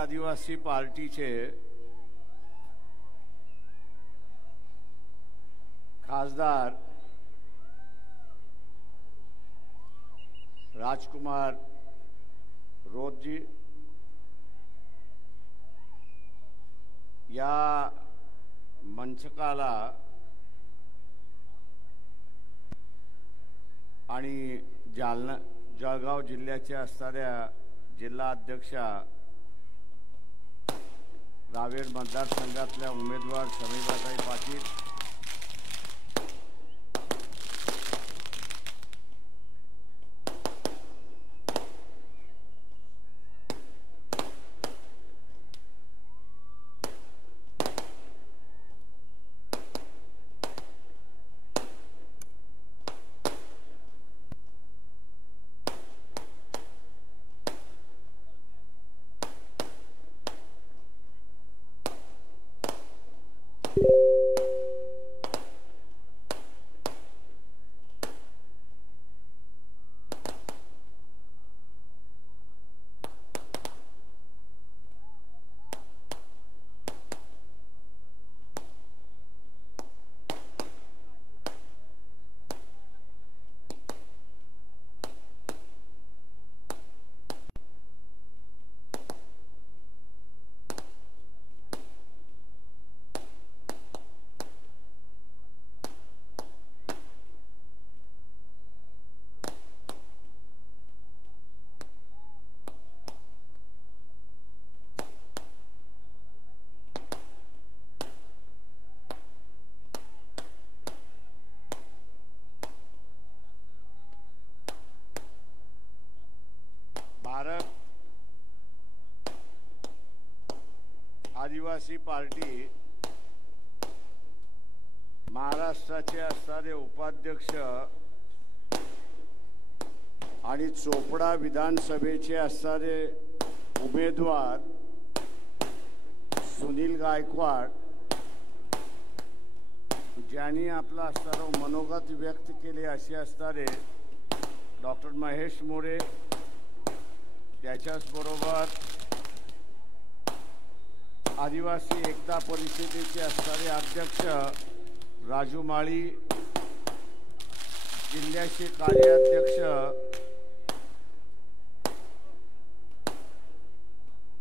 आदिवासी पार्टीचे खासदार राजकुमार रोतजी या मंचकाला आणि जळगाव जिल्ह्याच्या असणाऱ्या जिल्हा अध्यक्षा रावेर मतदारसंघातल्या उमेदवार समीराताई पाटील, आदिवासी पार्टी महाराष्ट्राचे असणारे उपाध्यक्ष आणि चोपडा विधानसभेचे असणारे उमेदवार सुनील गायकवाड ज्यांनी आपला असणारा मनोगत व्यक्त केले असे असणारे डॉक्टर महेश मोरे, त्याच्याच बरोबर आदिवासी एकता परिषदेचे असणारे अध्यक्ष राजू माळी, जिल्ह्याचे कार्याध्यक्ष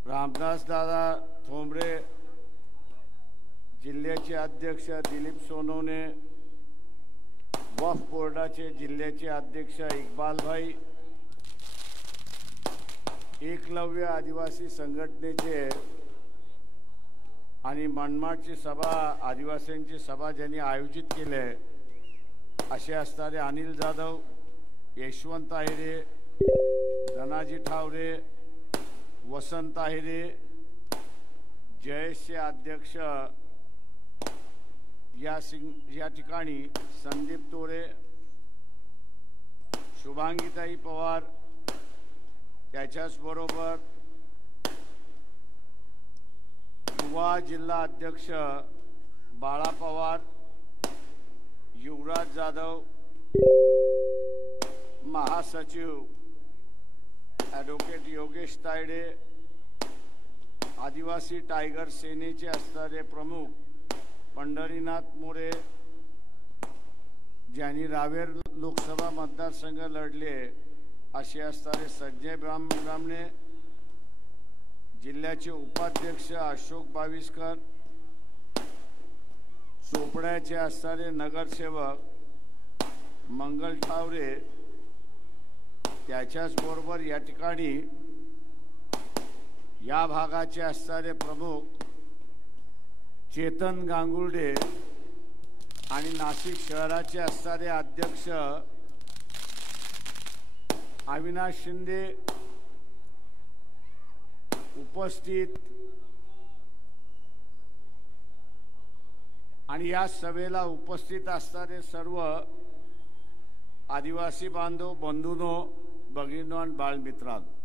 रामदास दादा थोंबरे, जिल्ह्याचे अध्यक्ष दिलीप सोनवणे, वक्फ बोर्डाचे जिल्ह्याचे अध्यक्ष इक्बाल भाई, एकलव्य आदिवासी संघटनेचे आणि मनमाडची सभा आदिवासींची सभा ज्यांनी आयोजित केले असे असणारे अनिल जाधव, यशवंत आहिरे, धनाजी ठावरे, वसंत आहिरे, जयेशचे अध्यक्ष या ठिकाणी संदीप तोरे, शुभांगीताई पवार, त्याच्याच बरोबर युवा जिल्हा अध्यक्ष बाळा पवार, युवराज जाधव, महासचिव ॲडव्होकेट योगेश तायडे, आदिवासी टायगर सेनेचे असणारे प्रमुख पंढरीनाथ मोरे ज्यांनी रावेर लोकसभा मतदारसंघ लढले असे असणारे संजय ब्राह्मणे, जिल्ह्याचे उपाध्यक्ष अशोक बाविस्कर, चोपड्याचे असणारे नगरसेवक मंगल ठावरे, त्याच्याच बरोबर या ठिकाणी या भागाचे असणारे प्रमुख चेतन गांगुर्डे आणि नाशिक शहराचे असणारे अध्यक्ष अविनाश शिंदे उपस्थित आणि या सभेला उपस्थित असणारे सर्व आदिवासी बांधव बंधूंनो, भगिनींनो आणि बाळमित्रांनो,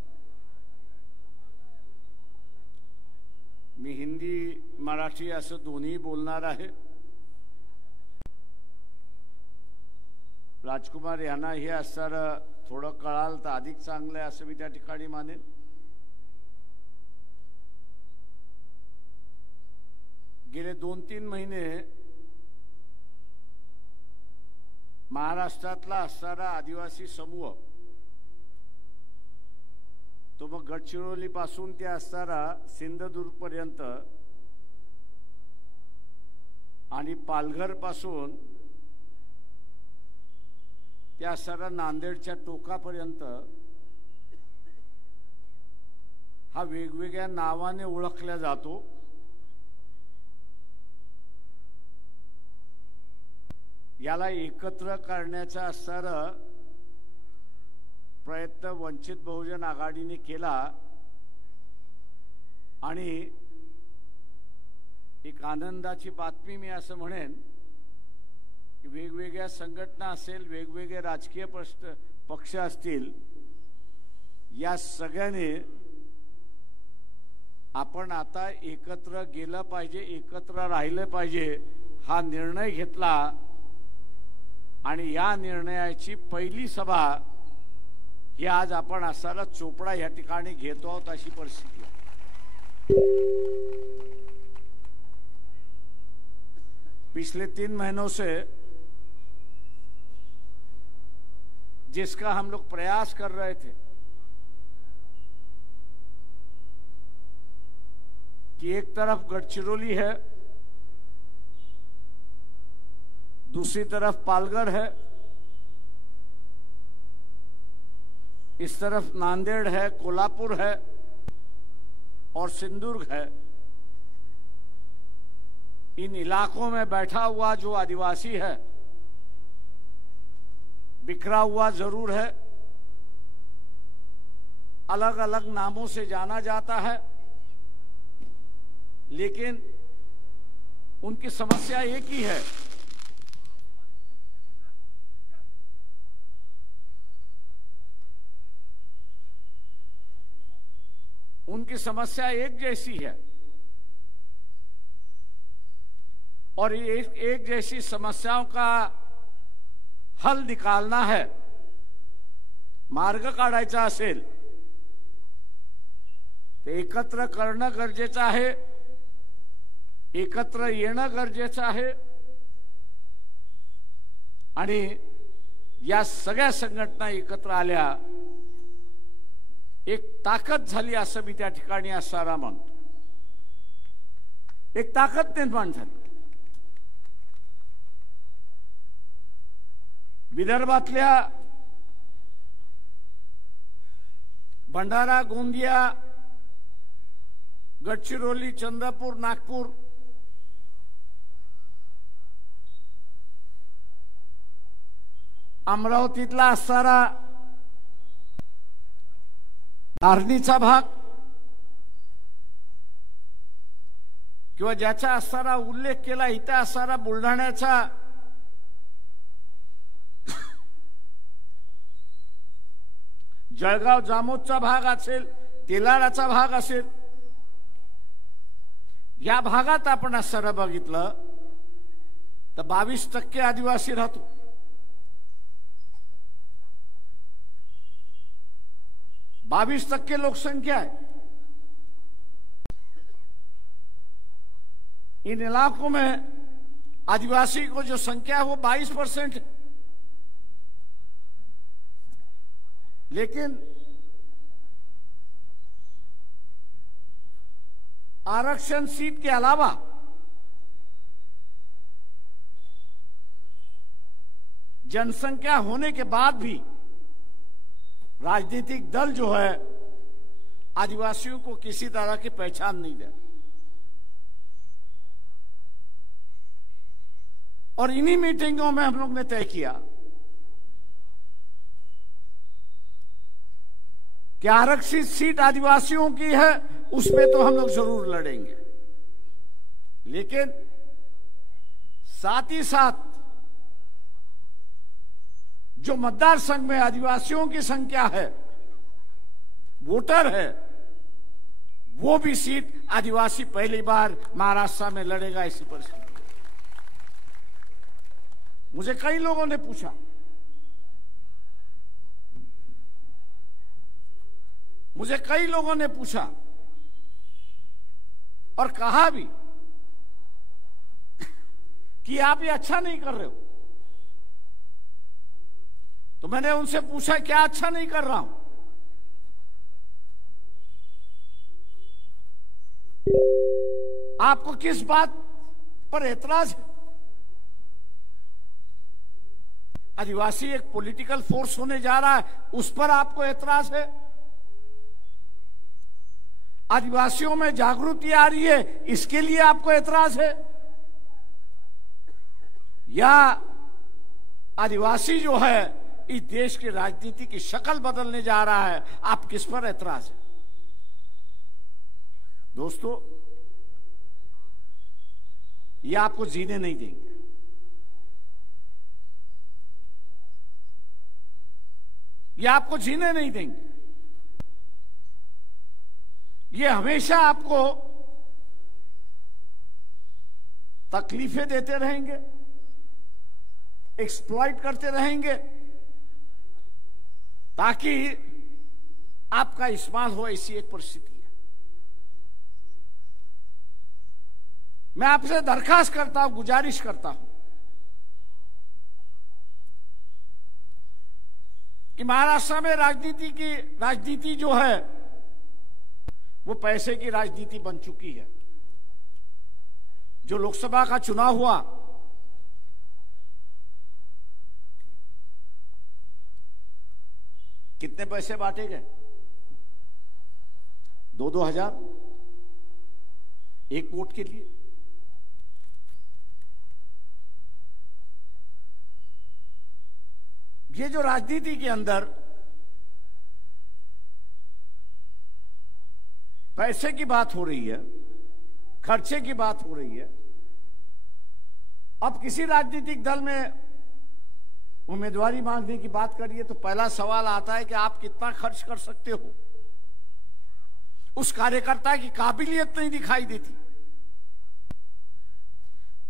मी हिंदी मराठी असं दोन्ही बोलणार आहे। राजकुमार यांना हे असणारं थोडं कळाल तर अधिक चांगलं आहे असं मी त्या ठिकाणी मानेन। गेले 2-3 महिने महाराष्ट्रातला असणारा आदिवासी समूह, तो मग गडचिरोली पासून ते असणारा सिंधुदुर्ग पर्यंत आणि पालघर पासून ते असणारा नांदेडच्या टोकापर्यंत हा वेगवेगळ्या नावाने ओळखला जातो। याला एकत्र करण्याचा असणारा प्रयत्न वंचित बहुजन आघाडीने केला आणि एक आनंदाची बातमी मी असं म्हणेन की वेगवेगळ्या संघटना असेल, वेगवेगळे राजकीय पक्ष असतील, या सगळ्यांनी आपण आता एकत्र गेलं पाहिजे, एकत्र राहिलं पाहिजे हा निर्णय घेतला आणि या निर्णयाची पहिली सभा ही आज आपण असणारा चोपडा या ठिकाणी घेतो आहोत अशी परिस्थिती आहे। पिछले 3 महीनों से जिसका हम लोग प्रयास कर रहे थे कि एक तरफ गढ़चिरौली है, दूसरी तरफ पालघर है, इस तरफ नांदेड़ है, कोल्हापुर है और सिंधुदुर्ग है। इन इलाकों में बैठा हुआ जो आदिवासी है बिखरा हुआ जरूर है, अलग अलग नामों से जाना जाता है, लेकिन उनकी समस्या एक ही है। उनकी समस्या एक जैसी है और एक जैसी समस्याओं का हल निकालना है, मार्ग काढायचा असेल ते एकत्र करणं गरजेचं आहे, एकत्र येणं गरजेचं आहे आणि या सगळ्या संघटना एकत्र आल्या, एक ताकद झाली असं मी त्या ठिकाणी असणारा म्हणतो। एक ताकद निर्माण झाली। विदर्भातल्या भंडारा, गोंदिया, गडचिरोली, चंद्रपूर, नागपूर अमरावतीतला असणारा धारणीचा भाग किंवा ज्याचा असणारा उल्लेख केला इथे असणारा बुलढाण्याचा जळगाव जामोदचा भाग असेल, तेलाराचा भाग असेल, या भागात आपण असणारा बघितलं तर 22% आदिवासी राहतो। बावीस 22% लोकसंख्या है। इन इलाकों में आदिवासी को जो संख्या है वो 22% है, लेकिन आरक्षण सीट के अलावा जनसंख्या होने के बाद भी राजनीतिक दल जो है आदिवासियों को किसी तरह की पहचान नहीं दे। और इन्हीं मीटिंगों में हम लोग ने तय किया कि आरक्षित सीट आदिवासियों की है, उसमें तो हम लोग जरूर लड़ेंगे, लेकिन साथ ही साथ जो मतदार संघ में आदिवासियों की संख्या है, वोटर है, वो भी सीट आदिवासी पहली बार महाराष्ट्र में लड़ेगा। इसी परिस्थिति मुझे कई लोगों ने पूछा, और कहा भी कि आप ये अच्छा नहीं कर रहे हो। तो मैंने उनसे पूछा क्या अच्छा नहीं कर रहा हूं? आपको किस बात पर एतराज है? आदिवासी एक पॉलिटिकल फोर्स होने जा रहा है, उस पर आपको एतराज है? आदिवासियों में जागृति आ रही है, इसके लिए आपको एतराज है? या आदिवासी जो है इस देश की राजनीति की शक्ल बदलने जा रहा है, आप किस पर एतराज है? दोस्तों, ये आपको जीने नहीं देंगे। ये आपको जीने नहीं देंगे। ये हमेशा आपको तकलीफें देते रहेंगे, एक्सप्लॉइट करते रहेंगे, ताकि आपका इस्तेमाल हो, ऐसी एक परिस्थिति है। मैं आपसे दरखास्त करता हूं, गुजारिश करता हूं कि महाराष्ट्र में राजनीति जो है वो पैसे की राजनीति बन चुकी है। जो लोकसभा का चुनाव हुआ, कितने पैसे बांटे गए? 2-2 हजार एक वोट के लिए। ये जो राजनीति के अंदर पैसे की बात हो रही है, खर्चे की बात हो रही है, अब किसी राजनीतिक दल में उम्मीदवारी मांगने की बात करिए तो पहला सवाल आता है कि आप कितना खर्च कर सकते हो। उस कार्यकर्ता की काबिलियत नहीं दिखाई देती,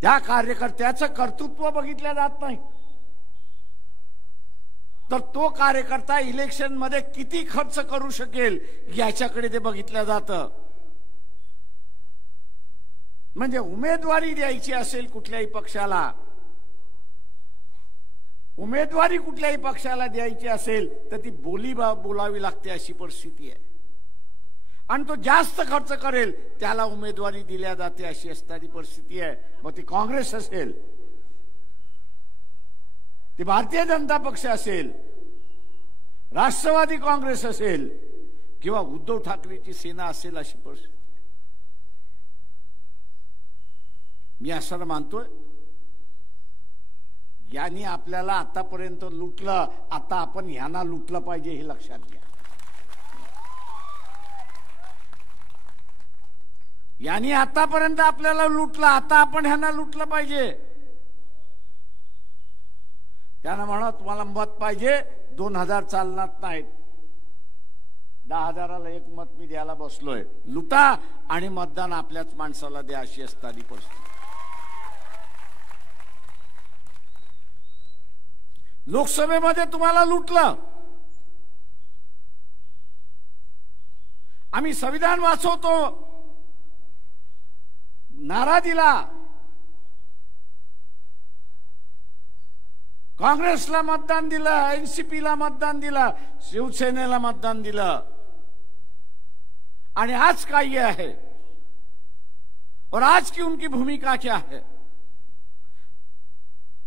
त्या कार्यकर्त्याचं कर्तृत्व बघितलं जात नाही। तर तो कार्यकर्ता इलेक्शन मध्ये किती खर्च करू शकेल याच्याकडे ते बघितलं जातं। म्हणजे उमेदवारी द्यायची असेल कुठल्याही पक्षाला, उमेदवारी कुठल्याही पक्षाला द्यायची असेल तर ती बोलावी लागते, अशी परिस्थिती आहे। आणि तो जास्त खर्च करेल त्याला उमेदवारी दिल्या जाते, अशी असणारी परिस्थिती आहे। मग ती काँग्रेस असेल, ती भारतीय जनता पक्ष असेल, राष्ट्रवादी काँग्रेस असेल किंवा उद्धव ठाकरेची सेना असेल, अशी परिस्थिती। मी असं मानतोय यांनी आपल्याला आतापर्यंत लुटलं, आता आपण यांना लुटलं पाहिजे, हे लक्षात घ्या। यांनी आतापर्यंत आपल्याला लुटलं, आता आपण यांना लुटलं पाहिजे। त्यांना म्हणा तुम्हाला मत पाहिजे, 2000 चालणार नाहीत, 10,000ला एक मत मी द्यायला बसलोय, लुटा आणि मतदान आपल्याच माणसाला द्या, अशी असणारी परिस्थिती। लोकसभेमध्ये तुम्हाला लुटलं, आम्ही संविधान वाचवतो नारा दिला, काँग्रेसला मतदान दिलं, एनसीपीला मतदान दिलं, शिवसेनेला मतदान दिलं, आणि आज काय है और आज की उनकी भूमिका क्या है?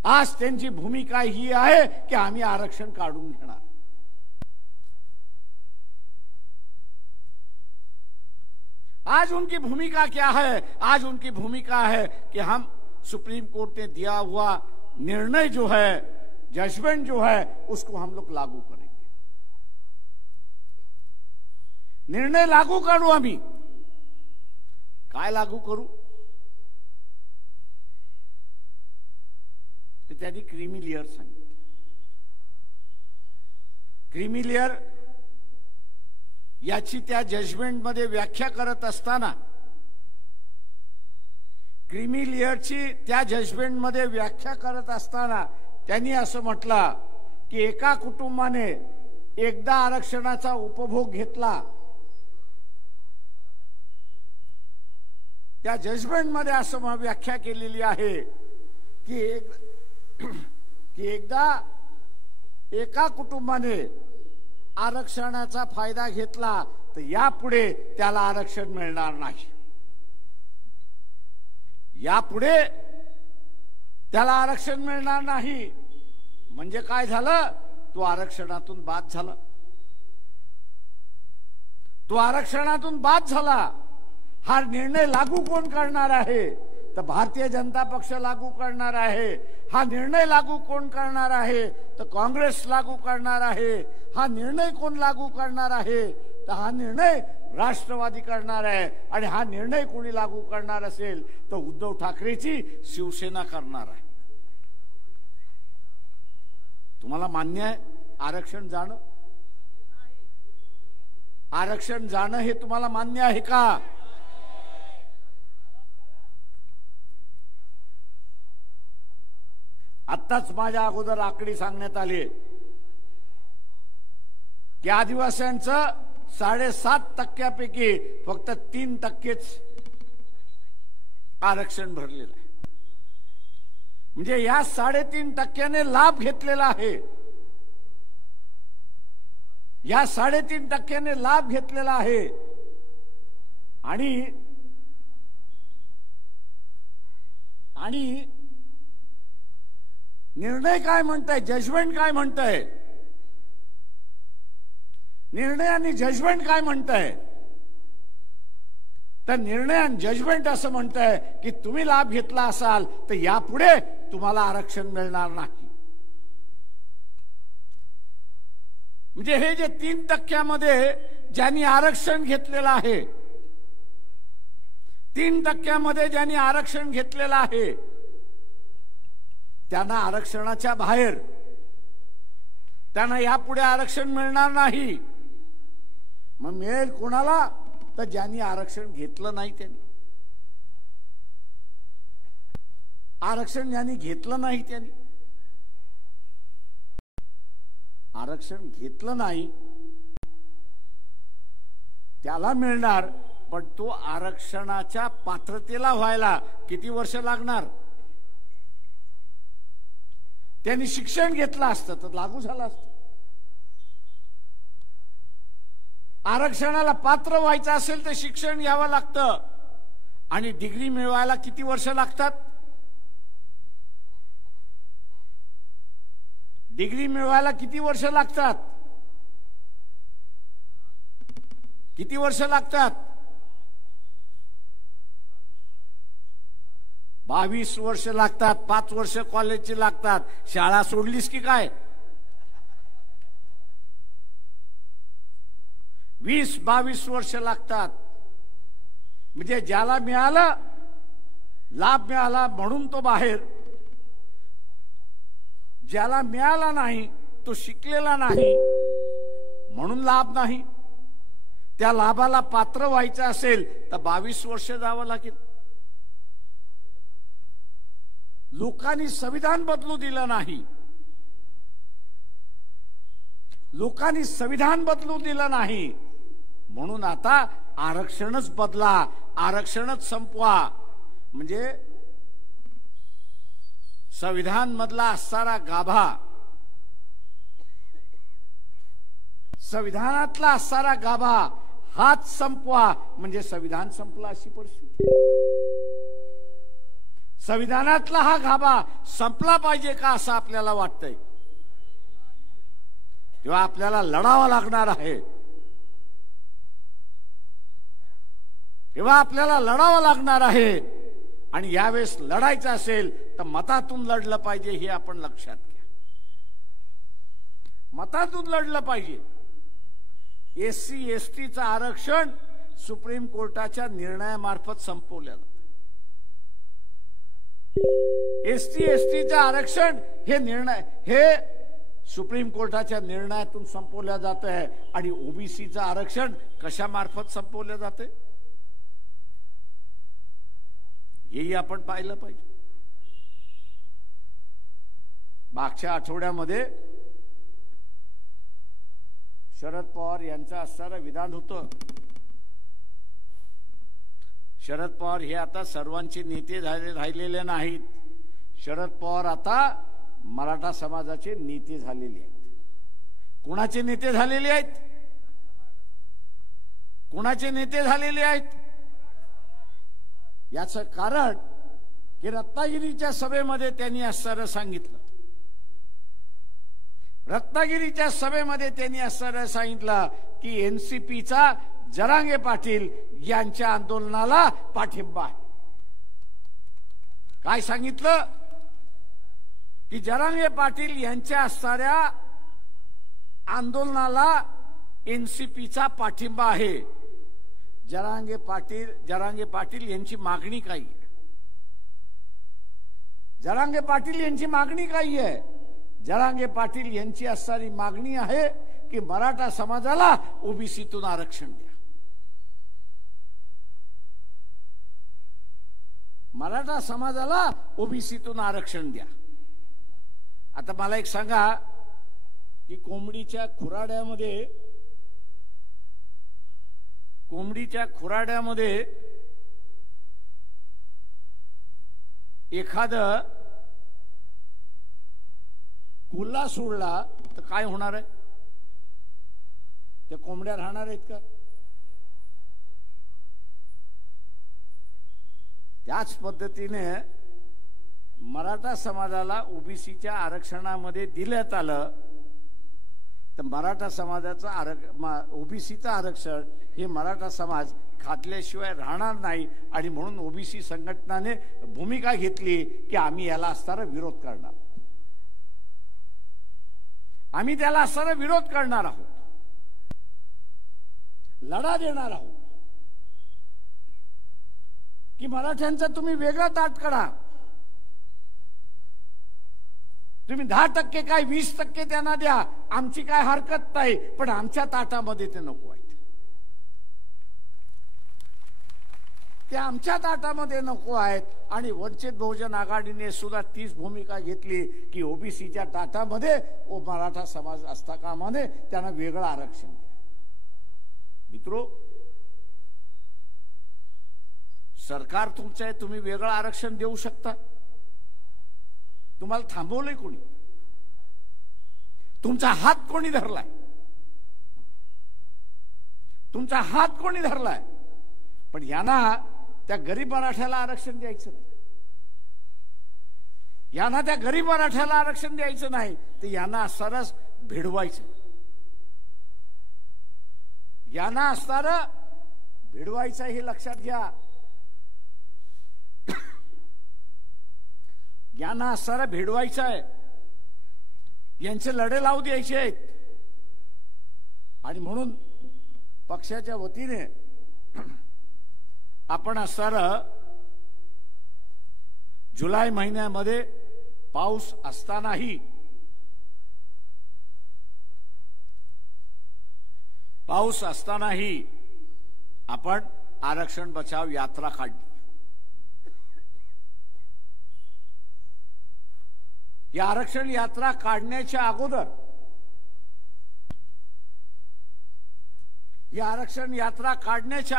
आज त्यांची भूमिका ही आहे की आम्ही आरक्षण काढून घेणार। आज उनकी भूमिका क्या है? आज उनकी भूमिका है कि हम सुप्रीम कोर्ट ने दिया हुआ निर्णय जो है, जजमेंट जो है, उसको हम लोग लागू करेंगे। निर्णय लागू करू, आम्ही काय लागू करू ते त्यांनी क्रीमी लेअर सांगितलं। क्रीमी लेअर याची त्या जजमेंट मध्ये व्याख्या करत असताना, क्रीमी लेअरची त्या जजमेंट मध्ये व्याख्या करत असताना त्यांनी असं म्हटलं की एका कुटुंबाने एकदा आरक्षणाचा उपभोग घेतला, त्या जजमेंट मध्ये असं व्याख्या केलेली आहे, की एकदा एका कुटुंबाने आरक्षणाचा फायदा घेतला तर यापुढे त्याला आरक्षण मिळणार नाही, यापुढे त्याला आरक्षण मिळणार नाही। म्हणजे काय झालं, तो आरक्षणातून बाद झाला, तो आरक्षणातून बाद झाला। हा निर्णय लागू कोण करणार आहे, तर भारतीय जनता पक्ष लागू करणार आहे। हा निर्णय लागू कोण करणार आहे, तर काँग्रेस लागू करणार आहे। हा निर्णय कोण लागू करणार आहे, तर हा निर्णय राष्ट्रवादी करणार आहे। आणि हा निर्णय कोणी लागू करणार असेल तर उद्धव ठाकरेची शिवसेना करणार आहे। तुम्हाला मान्य आहे आरक्षण जाणं, आरक्षण जाणं हे तुम्हाला मान्य आहे का? आत्ताच माझ्या अगोदर आकडी सांगण्यात आली की आदिवासींचं 7.5% फक्त 3% आरक्षण भरलेलं आहे। म्हणजे या 3.5% लाभ घेतलेला आहे, या 3.5% लाभ घेतलेला आहे। आणि निर्णय काय म्हणताय, जजमेंट काय म्हणताय, निर्णय आणि जजमेंट काय म्हणताय, तर निर्णय आणि जजमेंट असं म्हणताय की तुम्ही लाभ घेतला असाल तर यापुढे तुम्हाला आरक्षण मिळणार नाही। म्हणजे हे जे 3% ज्यांनी आरक्षण घेतलेलं आहे, 3% ज्यांनी आरक्षण घेतलेलं आहे, त्यांना आरक्षणाच्या बाहेर, त्यांना यापुढे आरक्षण मिळणार नाही। मग मिळेल कोणाला, तर ज्यांनी आरक्षण घेतलं नाही त्यांनी, आरक्षण ज्यांनी घेतलं नाही त्यांनी, आरक्षण घेतलं नाही त्याला मिळणार। पण तो आरक्षणाच्या पात्रतेला व्हायला किती वर्ष लागणार? त्यांनी शिक्षण घेतलं असतं तर लागू झालं असतं। आरक्षणाला पात्र व्हायचं असेल तर शिक्षण घ्यावं लागतं, आणि डिग्री मिळवायला किती वर्ष लागतात? डिग्री मिळवायला किती वर्ष लागतात? किती वर्ष लागतात? 22 वर्ष लागतात। 5 वर्ष कॉलेजचे लागतात। शाळा सोडलीस की काय? 20-22 वर्ष लागतात। म्हणजे ज्याला मिळालं, लाभ मिळाला म्हणून तो बाहेर, ज्याला मिळाला नाही तो शिकलेला नाही म्हणून लाभ नाही। त्या लाभाला पात्र व्हायचं असेल तर 22 वर्ष जावं लागेल। लोकांनी संविधान बदलू दिलं नाही, लोकांनी संविधान बदलू दिलं नाही, म्हणून आता आरक्षणच बदला, आरक्षणच संपवा। म्हणजे संविधान मधला असणारा गाभा, संविधानातला असणारा गाभा हाच संपवा, म्हणजे संविधान संपला अशी परिस्थिती। संविधानातला हा गाभा संपला पाहिजे का असं आपल्याला वाटतंय, तेव्हा आपल्याला लढावं लागणार आहे, तेव्हा आपल्याला लढावं लागणार आहे। आणि यावेळेस लढायचं असेल तर मतातून लढलं पाहिजे, हे आपण लक्षात घ्या। मतातून लढलं पाहिजे। SC STचं आरक्षण सुप्रीम कोर्टाच्या निर्णयामार्फत संपवलं जातं। SC STचं आरक्षण हे सुप्रीम कोर्टाच्या निर्णयातून संपवलं जात आहे। आणि OBCचं आरक्षण कशामार्फत संपवलं जाते हेही आपण पाहिलं पाहिजे। मागच्या आठवड्यामध्ये शरद पवार यांचं असणारं विधान होतं। शरद पवार हे आता सर्वांचे नेते राहिलेले नाहीत। शरद पवार आता मराठा समाजाचे नेते झालेले आहेत. कोणाचे नेते झालेले आहेत? कोणाचे नेते झालेले आहेत? याचं कारण की रत्नागिरीच्या सभेमध्ये त्यांनी असं सांगितलं. रत्नागिरीच्या सभेमध्ये त्यांनी असं सांगितलं की एनसीपीचा जरांगे पाटील यांच्या आंदोलनाला पाठिंबा आहे. काय सांगितलं? की जरांगे पाटील यांच्या असणाऱ्या आंदोलनाला एनसीपीचा पाठिंबा आहे. जरांगे पाटील यांची मागणी काय आहे? जरांगे पाटील यांची मागणी काय आहे? जरांगे पाटील यांची असणारी मागणी आहे की मराठा समाजाला ओबीसीतून आरक्षण द्या. मराठा समाजाला ओबीसीतून आरक्षण द्या. आता मला एक सांगा की कोंबडीच्या खुराड्यामध्ये एखादं कुल्ला सोडला तर काय होणार आहे? त्या कोंबड्या राहणार आहेत का? त्याच पद्धतीने मराठा समाजाला ओबीसीच्या आरक्षणामध्ये दिल्यात आलं तर मराठा समाजाचं ओबीसीचं आरक्षण हे मराठा समाज खातल्याशिवाय राहणार नाही. आणि म्हणून ओबीसी संघटनाने भूमिका घेतली की आम्ही याला असणारा विरोध करणार. आम्ही त्याला असणारा विरोध करणार आहोत, लढा देणार आहोत की मराठ्यांचा तुम्ही वेगळा ताट काढा. तुम्ही 10% काय 20% त्यांना द्या, आमची काय हरकत नाही, पण आमच्या ताटामध्ये ते नको आहेत. ते आमच्या ताटामध्ये नको आहेत. आणि वंचित बहुजन आघाडीने सुद्धा तीच भूमिका घेतली की ओबीसीच्या ताटामध्ये मराठा समाज असता कामा नये, त्यांना वेगळं आरक्षण द्या. मित्रो, सरकार तुमचं आहे, तुम्ही वेगळं आरक्षण देऊ शकता. तुम्हाला थांबवलंय कोणी? तुमचा हात कोणी धरलाय? तुमचा हात कोणी धरलाय? पण यांना त्या गरीब मराठ्याला आरक्षण द्यायचं नाही. यांना त्या गरीब मराठ्याला आरक्षण द्यायचं नाही, तर यांना सरस भिडवायचं. यांना असणारं भिडवायचं हे लक्षात घ्या. यांना असणारा भिडवायचा आहे, यांचे लढे लावू द्यायचे आहेत. आणि म्हणून पक्षाच्या वतीने आपण असणारं जुलै महिन्यामध्ये पाऊस असतानाही आपण आरक्षण बचाव यात्रा काढली. या आरक्षण यात्रा काढण्याच्या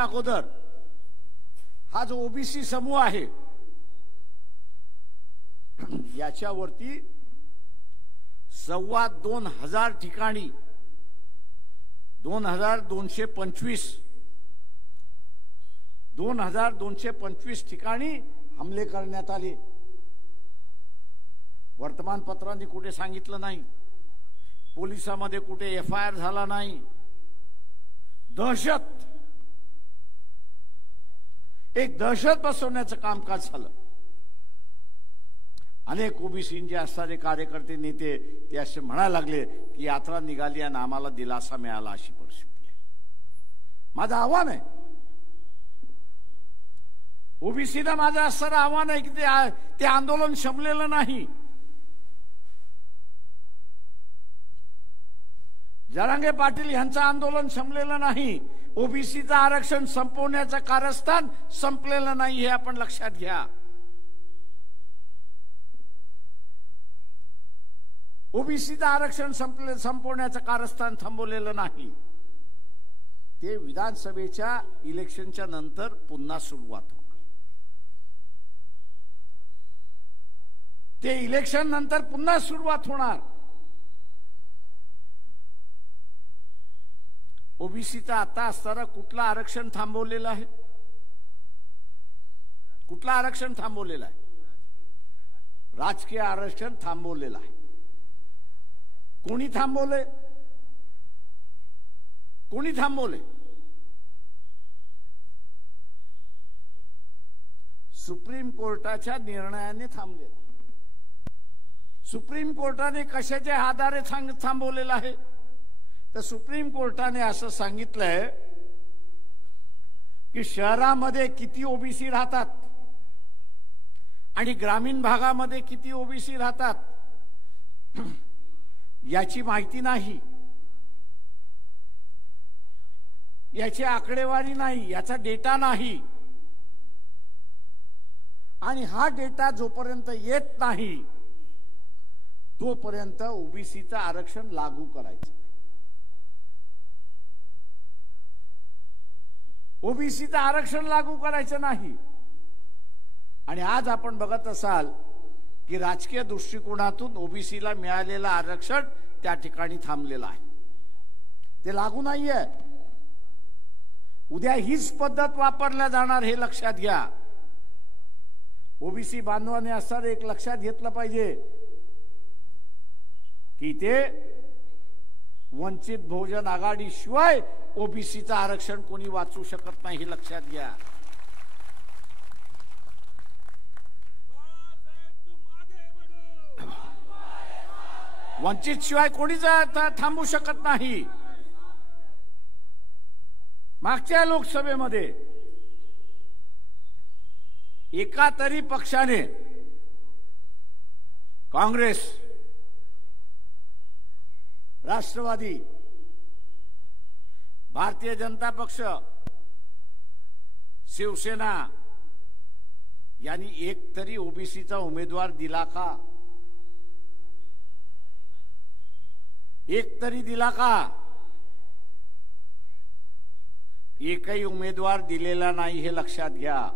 अगोदर हा जो ओबीसी समूह आहे याच्यावरती 2,2500 ठिकाणी 2,225 ठिकाणी हमले करण्यात आले. वर्तमानपत्रांनी कुठे सांगितलं नाही, पोलिसांमध्ये कुठे एफआयआर झाला नाही. दहशत बसवण्याचं कामकाज झालं. अनेक ओबीसींचे असणारे कार्यकर्ते नेते ते असे म्हणायला लागले की यात्रा निघाली आणि आम्हाला दिलासा मिळाला, अशी परिस्थिती आहे. माझं आव्हान आहे ओबीसीला, माझं असणारं आव्हान आहे की ते आंदोलन शमलेलं नाही. जरांगे पाटील यांचं आंदोलन संपलेलं नाही. ओबीसीचं आरक्षण संपवण्याचं कारस्थान संपलेलं नाही, हे आपण लक्षात घ्या. ओबीसीचं आरक्षण संपवण्याचं कारस्थान थांबवलेलं नाही. ते विधानसभेच्या इलेक्शनच्या नंतर पुन्हा सुरुवात होणार. ते इलेक्शन नंतर पुन्हा सुरुवात होणार। ओबीसीचा आता असताना कुठलं आरक्षण थांबवलेलं आहे? कुठलं आरक्षण थांबवलेलं आहे? राजकीय आरक्षण थांबवलेलं आहे। कोणी थांबवले? कोणी थांबवले? सुप्रीम कोर्टाच्या निर्णयाने थांबलेला। सुप्रीम कोर्टाने कशाच्या आधारे थांबवलेलं आहे? तर सुप्रीम कोर्टाने असं सांगितलंय की शहरामध्ये किती ओबीसी राहतात आणि ग्रामीण भागामध्ये किती ओबीसी राहतात याची माहिती नाही, याची आकडेवारी नाही, याचा डेटा नाही। आणि हा डेटा जोपर्यंत येत नाही तोपर्यंत ओबीसीचं आरक्षण लागू करायचं। ओबीसीचं आरक्षण लागू करायचं नाही। आणि आज आपण बघत असाल की राजकीय दृष्टिकोनातून ओबीसीला मिळालेलं आरक्षण त्या ठिकाणी थांबलेलं आहे, ते लागू नाहीये। उद्या हीच पद्धत वापरल्या जाणार हे लक्षात घ्या। ओबीसी बांधवांनी असं एक लक्षात घेतलं पाहिजे की ते वंचित बहुजन आघाडी शिवाय ओबीसीचं आरक्षण कोणी वाचू शकत नाही हे लक्षात घ्या। वंचित शिवाय कोणीच थांबू शकत नाही। मागच्या लोकसभेमध्ये एका तरी पक्षाने, काँग्रेस, राष्ट्रवादी, भारतीय जनता पक्ष, शिवसेना यांनी एक तरी ओबीसीचा उमेदवार दिला का? एक तरी दिला का? एकही उमेदवार दिलेला नाही हे लक्षात घ्या।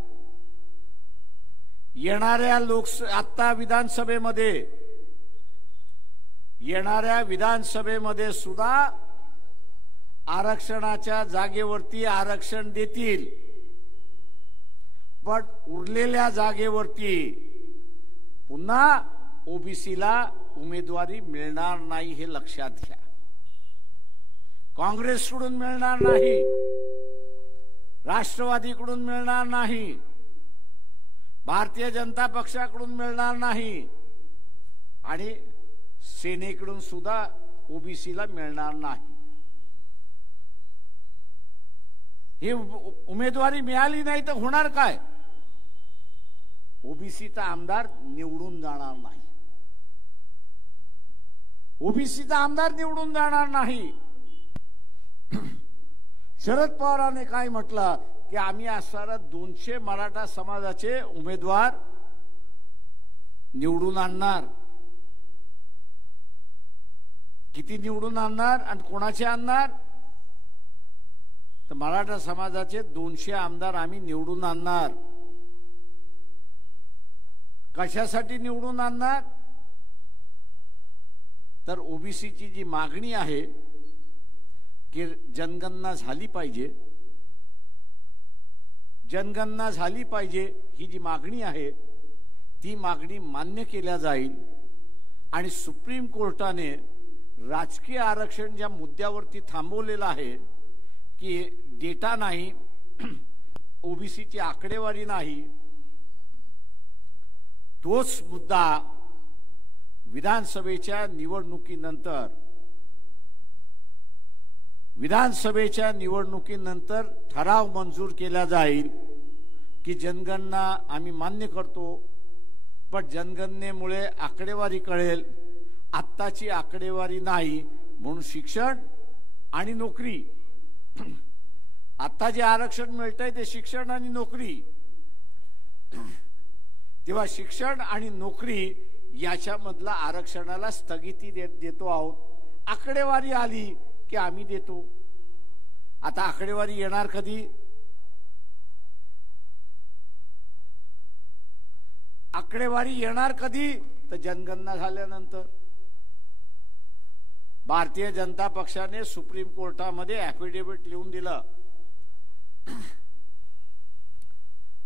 येणाऱ्या विधानसभेमध्ये सुद्धा आरक्षणाच्या जागेवरती आरक्षण देतील, पण उरलेल्या जागेवरती पुन्हा ओबीसीला उमेदवारी मिळणार नाही हे लक्षात घ्या। काँग्रेसकडून मिळणार नाही, राष्ट्रवादीकडून मिळणार नाही, भारतीय जनता पक्षाकडून मिळणार नाही आणि सेनेकडून सुद्धा ओबीसीला मिळणार नाही। ही उमेदवारी मिळाली नाही तर होणार काय? ओबीसीचा आमदार निवडून जाणार नाही। ओबीसीचा आमदार निवडून जाणार नाही। शरद पवारांनी काय म्हटलं की आम्ही असणारा 200 मराठा समाजाचे उमेदवार निवडून आणणार। किती निवडून आणणार आणि कोणाचे आणणार? तर मराठा समाजाचे 200 आमदार आम्ही निवडून आणणार। कशासाठी निवडून आणणार? तर ओबीसीची जी मागणी आहे की जनगणना झाली पाहिजे, जनगणना झाली पाहिजे ही जी मागणी आहे ती मागणी मान्य केल्या जाईल। आणि सुप्रीम कोर्टाने राजकीय आरक्षण ज्या मुद्द्यावरती थांबवलेलं आहे की डेटा नाही, ओबीसीची आकडेवारी नाही, तोच मुद्दा विधानसभेच्या निवडणुकीनंतर ठराव मंजूर केला जाईल की जनगणना आम्ही मान्य करतो, पण जनगणनेमुळे आकडेवारी कळेल, आत्ताची आकडेवारी नाही। म्हणून शिक्षण आणि नोकरी, आता जे आरक्षण मिळतंय ते शिक्षण आणि नोकरी, तेव्हा शिक्षण आणि नोकरी याच्यामधला आरक्षणाला स्थगिती देतो आहोत। आकडेवारी आली की आम्ही देतो। आता आकडेवारी येणार कधी? आकडेवारी येणार कधी? तर जनगणना झाल्यानंतर. भारतीय जनता पक्षाने सुप्रीम कोर्टामध्ये ऍफिडेव्हिट लिहून दिलं.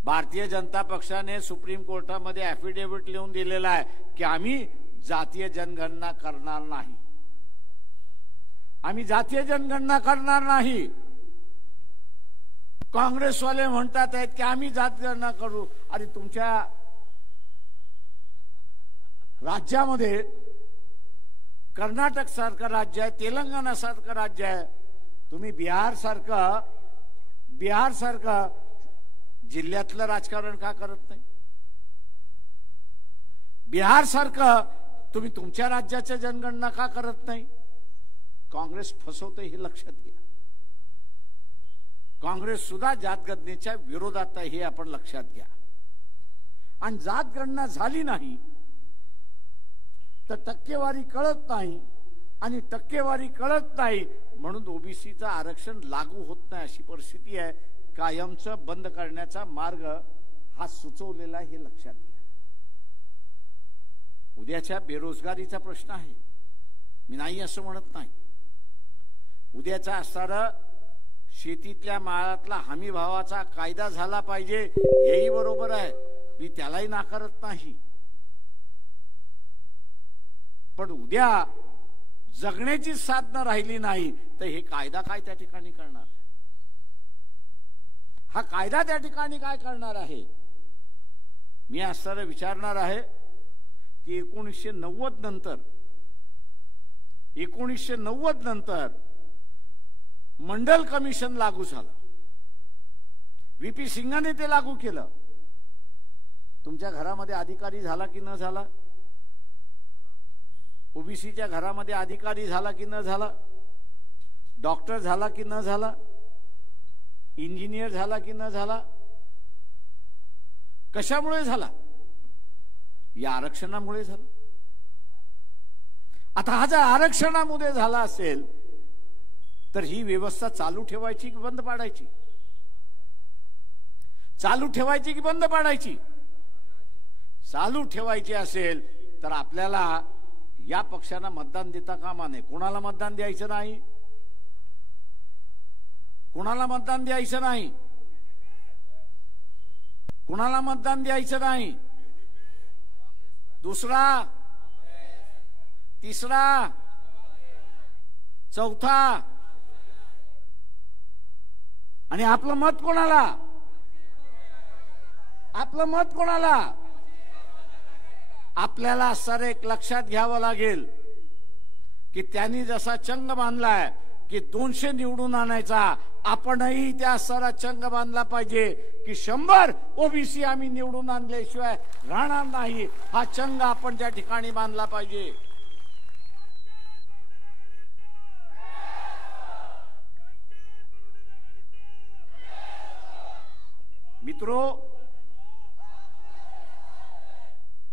भारतीय जनता पक्षाने सुप्रीम कोर्टामध्ये ऍफिडेव्हिट लिहून दिलेला आहे की आम्ही जातीय जनगणना करणार नाही. आम्ही जातीय जनगणना करणार नाही. काँग्रेसवाले म्हणतात आहेत की आम्ही जातगणना करू. अरे तुमच्या राज्यामध्ये कर्नाटक सारखं राज्य आहे, तेलंगणा सारखं राज्य आहे, तुम्ही बिहार सारखं जिल्ह्यातलं राजकारण का करत नाही? बिहार सारखं तुम्ही तुमच्या राज्याच्या जनगणना का करत नाही? काँग्रेस फसवते हे लक्षात घ्या. काँग्रेस सुद्धा जातगणनेच्या विरोधात आहे हे आपण लक्षात घ्या. आणि जातगणना झाली नाही तर टक्केवारी कळत नाही, आणि टक्केवारी कळत नाही म्हणून ओबीसीचं आरक्षण लागू होत नाही अशी परिस्थिती आहे. कायमचं बंद करण्याचा मार्ग हा सुचवलेला हे लक्षात घ्या. उद्याच्या बेरोजगारीचा प्रश्न आहे, मी नाही असं म्हणत नाही. उद्याचा असणारा शेतीतल्या मालातला हमी भावाचा कायदा झाला पाहिजे हेही बरोबर आहे, मी त्यालाही नाकारत नाही. पण उद्या जगण्याची साधनं राहिली नाही तर हे कायदा काय त्या ठिकाणी करणार? हा कायदा त्या ठिकाणी काय करणार आहे? मी असं विचारणार आहे की 1990 नंतर मंडल कमिशन लागू झालं. व्हीपी सिंगाने ते लागू केलं. तुमच्या घरामध्ये अधिकारी झाला की न झाला? ओबीसीच्या घरामध्ये अधिकारी झाला की न झाला? डॉक्टर झाला की न झाला? इंजिनियर झाला की न झाला? कशामुळे झाला? या आरक्षणामुळे झाला. आता हा जर आरक्षणामुळे झाला असेल तर ही व्यवस्था चालू ठेवायची की बंद पाडायची? चालू ठेवायची की बंद पाडायची? चालू ठेवायची असेल तर आपल्याला या पक्षांना मतदान देता कामा नये. कोणाला मतदान द्यायचं नाही? कोणाला मतदान द्यायचं नाही? कोणाला मतदान द्यायचं नाही? दुसरा, तिसरा, चौथा, आणि आपलं मत कोणाला? आपलं मत कोणाला? आपल्याला सर एक लक्षात घ्यावं लागेल की त्यांनी जसा चंग बांधलाय की 200 निवडून आणायचा, आपणही त्या सरा चंग बांधला पाहिजे की 100 ओबीसी आम्ही निवडून आणल्याशिवाय राहणार नाही. हा चंग आपण त्या ठिकाणी बांधला पाहिजे.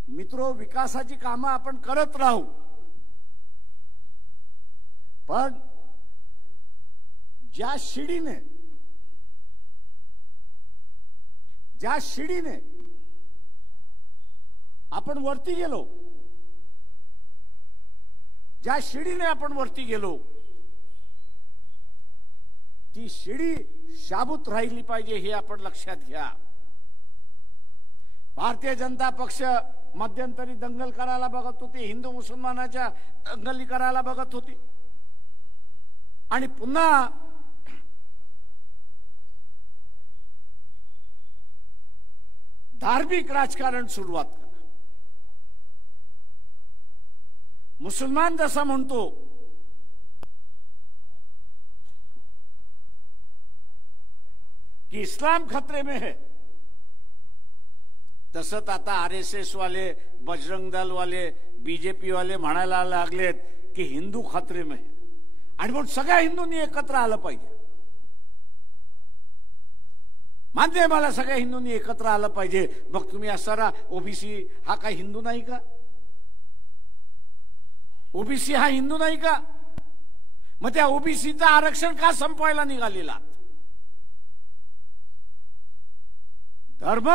मित्रो, विकासाची कामं आपण करत राहू, पण ज्या शिडीने आपण वरती गेलो, ती शिडी शाबूत राहिली पाहिजे हे आपण लक्षात घ्या. भारतीय जनता पक्ष मध्यंतरी दंगल करायला बघत होती, हिंदू मुसलमानाच्या दंगली करायला बघत होती, आणि पुन्हा धार्मिक राजकारण सुरुवात करा. मुसलमान जसा म्हणतो कि इस्लाम खतरे में है, तसंच आता आरएसएस वाले, बजरंग दल वाले, बीजेपी वाले म्हणायला लागलेत की हिंदू खतरे में है. आणि म्हणून सगळ्या हिंदूंनी एकत्र आलं पाहिजे. मान्य आहे मला, सगळ्या हिंदूंनी एकत्र आलं पाहिजे. मग तुम्ही असणारा ओबीसी हा काय हिंदू नाही का? ओबीसी हा हिंदू नाही का? मग त्या ओबीसीचं आरक्षण का संपवायला निघालेला? धर्म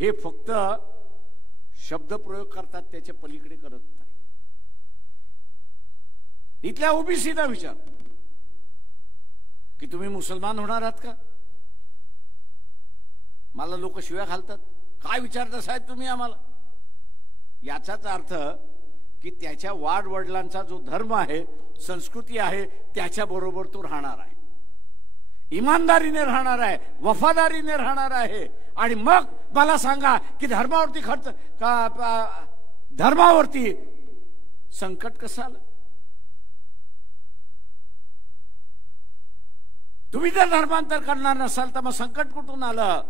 हे फक्त शब्दप्रयोग करतात, त्याच्या पलीकडे करत नाही. इथल्या ओबीसीचा विचार की तुम्ही मुसलमान होणार आहात का? मला लोक शिव्या घालतात, काय विचारता साहेब तुम्ही आम्हाला? याचाच अर्थ की त्याच्या वाडवडिलांचा जो धर्म आहे, संस्कृती आहे, त्याच्या बरोबर तो राहणार आहे, इमानदारीने राहणार आहे, वफादारीने राहणार आहे. आणि मग मला सांगा की धर्मावरती खर्च धर्मावरती संकट कसं आलं? तुम्ही जर धर्मांतर करणार नसाल तर मग संकट कुठून आलं?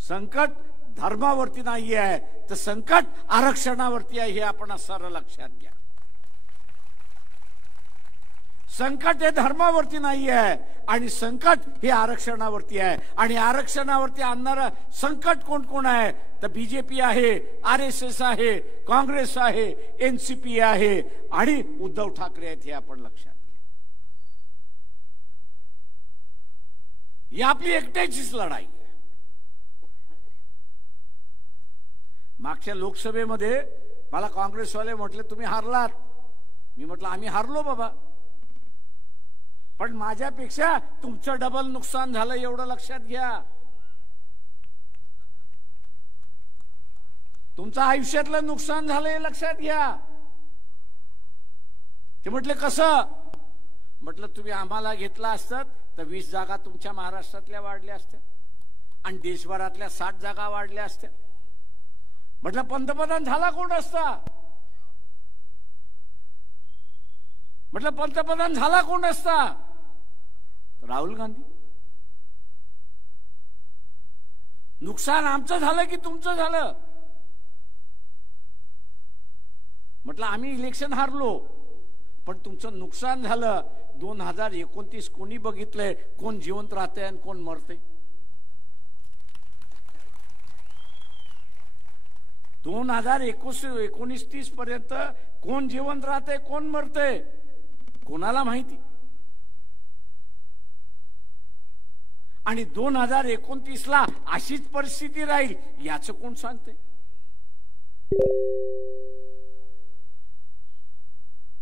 संकट धर्मावरती नाही आहे, तर संकट आरक्षणावरती आहे, हे आपण सारं लक्षात घ्या. संकट हे धर्मावरती नाही आहे आणि संकट हे आरक्षणावरती आहे. आणि आरक्षणावरती आणणारं संकट कोण कोण आहे? तर बीजेपी आहे, RSS आहे, काँग्रेस आहे, NCP आहे आणि उद्धव ठाकरे आहेत, हे आपण लक्षात घ्या. ही आपली एकट्याचीच लढाई आहे. मागच्या लोकसभेमध्ये मला काँग्रेसवाले म्हटले तुम्ही हारलात. मी म्हटलं आम्ही हारलो बाबा, पण माझ्यापेक्षा तुमचं डबल नुकसान झालं, एवढं लक्षात घ्या. तुमचं आयुष्यातलं नुकसान झालं हे लक्षात घ्या. ते म्हटले कसं? म्हटलं तुम्ही आम्हाला घेतला असतात तर 20 जागा तुमच्या महाराष्ट्रातल्या वाढल्या असत्या आणि देशभरातल्या 60 जागा वाढल्या असत्या. म्हटलं पंतप्रधान झाला कोण असता? म्हटलं पंतप्रधान झाला कोण असता? राहुल गांधी. नुकसान आमचं झालं की तुमचं झालं? म्हटलं आम्ही इलेक्शन हारलो, पण तुमचं नुकसान झालं. 2029 कोणी बघितलंय कोण जिवंत राहते आणि कोण मरते? 2019-30 पर्यंत कोण जिवंत राहते कोण मरते कोणाला माहिती? आणि 2029ला अशीच परिस्थिती राहील याचं कोण सांगते?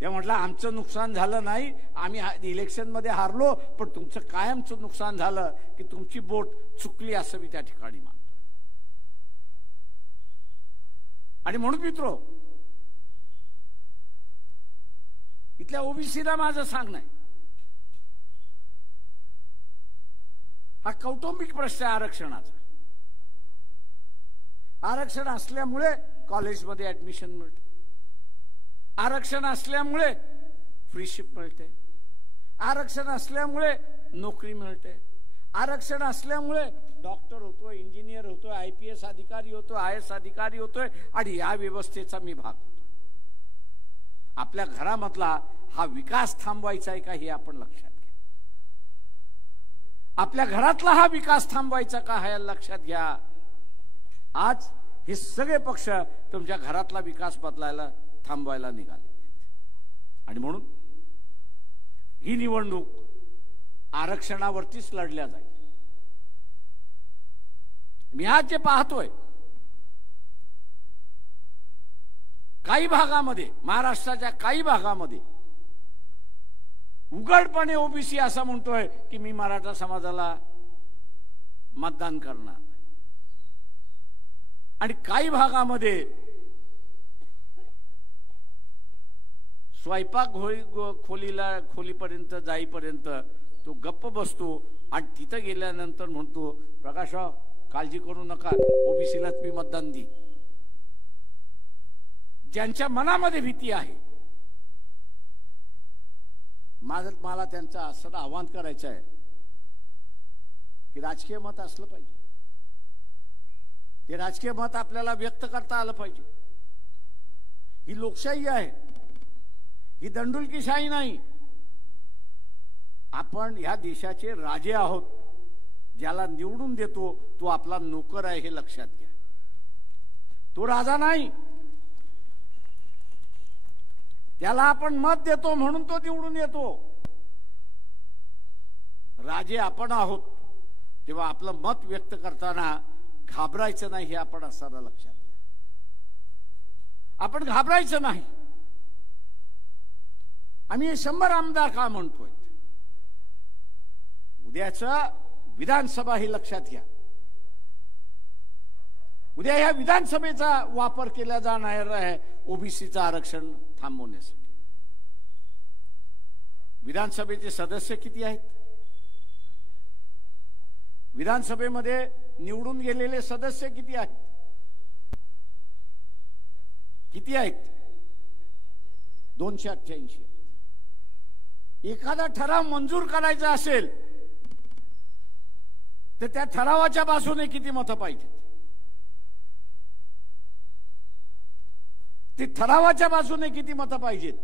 ते म्हटलं आमचं नुकसान झालं नाही, आम्ही इलेक्शन मध्ये हारलो, पण तुमचं कायमचं नुकसान झालं की तुमची बोट चुकली असं मी त्या ठिकाणी मानतो. आणि म्हणून मित्रो, इथल्या ओबीसीला माझं सांगणं आहे, हा कौटुंबिक प्रश्न आहे आरक्षणाचा. आरक्षण असल्यामुळे कॉलेजमध्ये ऍडमिशन मिळते, आरक्षण असल्यामुळे फ्रीशिप मिळते, आरक्षण असल्यामुळे नोकरी मिळते, आरक्षण असल्यामुळे डॉक्टर होतोय, इंजिनियर होतोय, IPS अधिकारी होतोय, IAS अधिकारी होतोय आणि या व्यवस्थेचा मी भाग होतो. आपल्या घरामधला हा विकास थांबवायचा आहे का हे आपण लक्षात घ्या. आपल्या घरातला हा विकास थांबवायचा का हे लक्षात घ्या. आज हे सगळे पक्ष तुमच्या घरातला विकास बदलायला थांबवायला निघाले आणि म्हणून ही निवडणूक आरक्षणावरतीच लढल्या जाईल. मी आज जे पाहतोय काही भागामध्ये, महाराष्ट्राच्या काही भागामध्ये उघडपणे ओबीसी असं म्हणतोय की मी मराठा समाजाला मतदान करणार, आणि काही भागामध्ये स्वयंपाक खोलीपर्यंत जाईपर्यंत तो गप्प बसतो आणि तिथं गेल्यानंतर म्हणतो प्रकाशराव काळजी करू नका, ओबीसीलाच मी मतदान देईन. ज्यांच्या मनामध्ये भीती आहे, मला त्यांचं असं आव्हान करायचं आहे की राजकीय मत असलं पाहिजे. ते राजकीय मत आपल्याला व्यक्त करता आलं पाहिजे. ही लोकशाही आहे, ही दंडुलकीशाही नाही. आपण या देशाचे राजे आहोत. ज्याला निवडून देतो तो आपला नोकर आहे हे लक्षात घ्या. तो राजा नाही. त्याला आपण मत देतो म्हणून तो निवडून येतो. राजे आपण आहोत. तेव्हा आपलं मत व्यक्त करताना घाबरायचं नाही हे आपण असं लक्षात घ्या. आपण घाबरायचं नाही. आम्ही 100 आमदार का म्हणतोय? उद्याचं विधानसभा हे लक्षात घ्या. उद्या या विधानसभेचा वापर केला जाणार आहे ओबीसीचं आरक्षण थांबवण्यासाठी. विधानसभेचे सदस्य किती आहेत? विधानसभेमध्ये निवडून गेलेले सदस्य किती आहेत? किती आहेत? 288. एखादा ठराव मंजूर करायचा असेल तर त्या ठरावाच्या बाजूने किती मतं पाहिजेत? ते ठरावाच्या बाजूने किती मतं पाहिजेत?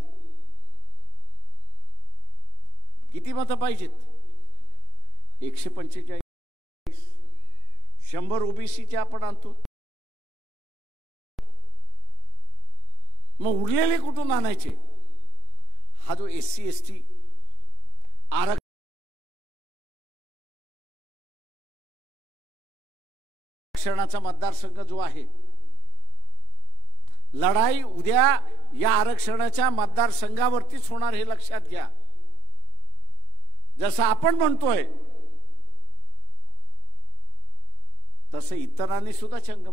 किती मतं पाहिजेत? 145. 100 ओबीसीचे आपण आणतो. मग उरलेले कुठून आणायचे? हा जो SC ST आरक्षणाचा मतदारसंघ जो आहे, लढाई उद्या या आरक्षणाच्या मतदारसंघावरतीच होणार हे लक्षात घ्या. जसं आपण म्हणतोय तसं इतरांनी सुद्धा चंग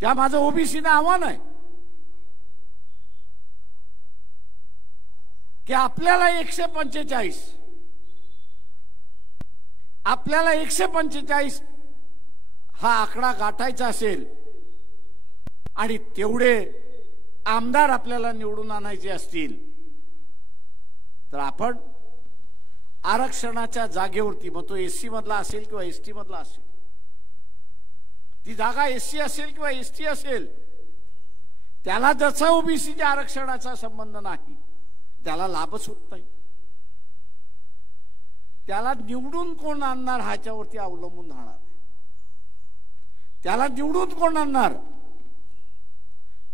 त्या माझं ओबीसीनं आव्हान आहे की आपल्याला 145 हा आकडा गाठायचा असेल आणि तेवढे आमदार आपल्याला निवडून आणायचे असतील तर आपण आरक्षणाच्या जागेवरती, मग तो SC मधला असेल किंवा ST मधला असेल, ती जागा SC असेल किंवा ST असेल, त्याला जसा ओबीसीच्या आरक्षणाचा संबंध नाही त्याला लाभच होत नाही. त्याला निवडून कोण आणणार ह्याच्यावरती अवलंबून राहणार. त्याला निवडून कोण आणणार?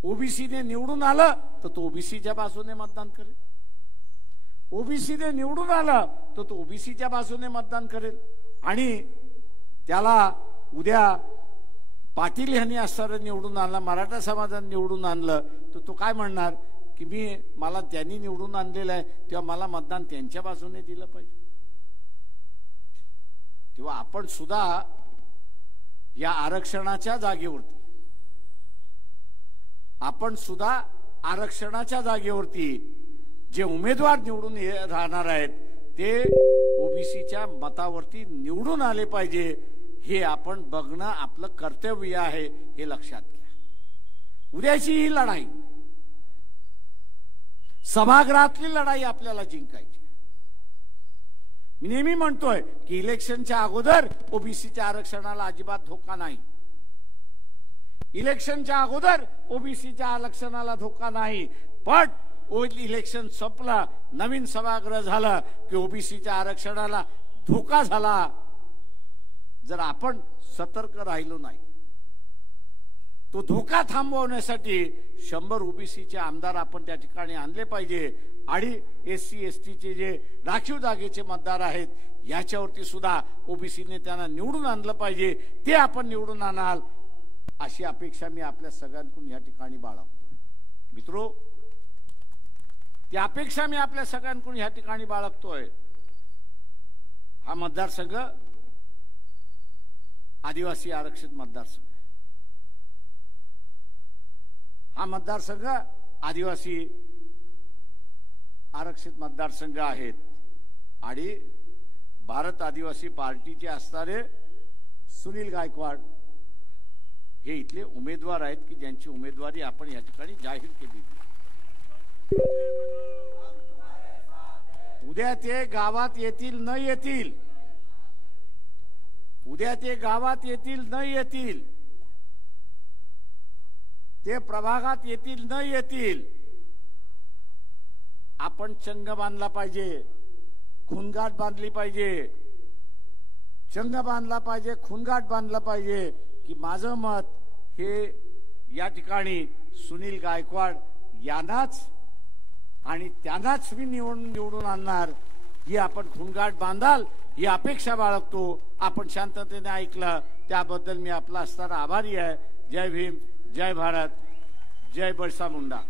ओबीसीने निवडून आलं तर तो ओबीसीच्या बाजूने मतदान करेल. ओबीसीने निवडून आलं तर तो ओबीसीच्या बाजूने मतदान करेल. आणि त्याला उद्या पाटील यांनी असं निवडून आणलं, मराठा समाजाने निवडून आणलं तर तो काय म्हणणार की मला त्यांनी निवडून आणलेलं आहे तेव्हा मला मतदान त्यांच्या बाजूने दिलं पाहिजे. तेव्हा आपण सुद्धा या आरक्षणाच्या जागेवरती जे उमेदवार निवडून राहणार आहेत ते ओबीसीच्या मतावरती निवडून आले पाहिजे हे आपण बघणं आपलं कर्तव्य आहे हे लक्षात घ्या. उद्याची ही लढाई, सभागृहातली लढाई आपल्याला जिंकायची. मी नेहमी म्हणतोय की इलेक्शनच्या अगोदर ओबीसीच्या आरक्षणाला अजिबात धोका नाही. इलेक्शनच्या अगोदर ओबीसीच्या आरक्षणाला धोका नाही. पण इलेक्शन संपलं, नवीन सभागृह झालं की ओबीसीच्या आरक्षणाला धोका झाला. जर आपण सतर्क राहिलो नाही, तो धोका थांबवण्यासाठी 100 ओबीसीचे आमदार आपण त्या ठिकाणी आणले पाहिजे. आणि SC STचे जे राखीव जागेचे मतदार आहेत याच्यावरती सुद्धा ओबीसीने त्यांना निवडून आणलं पाहिजे. ते आपण निवडून आणाल अशी अपेक्षा मी आपल्या सगळ्यांकडून या ठिकाणी बाळगतोय. मित्रो, ती अपेक्षा मी आपल्या सगळ्यांकडून या ठिकाणी बाळगतोय. हा मतदारसंघ आदिवासी आरक्षित मतदारसंघ आहे. हा मतदारसंघ आदिवासी आरक्षित मतदारसंघ आहेत. आणि भारत आदिवासी पार्टीचे असणारे सुनील गायकवाड हे इथले उमेदवार आहेत की ज्यांची उमेदवारी आपण या ठिकाणी जाहीर केली. उद्या ते गावात येतील न येतील, उद्या ते गावात येतील न येतील, ते प्रभागात येतील न येतील, आपण चंग बांधला पाहिजे, खुणगाठ बांधली पाहिजे. चंग बांधला पाहिजे, खुणगाठ बांधला पाहिजे की माझं मत हे या ठिकाणी सुनील गायकवाड यांनाच आणि त्यांनाच मी निवडून आणणार ही आपण खुणगाठ बांधाल ही अपेक्षा बाळगतो। आपण शांततेने ऐकलं त्याबद्दल मी आपला असताना आभारी आहे। जय भीम, जय भारत, जय बिरसा मुंडा।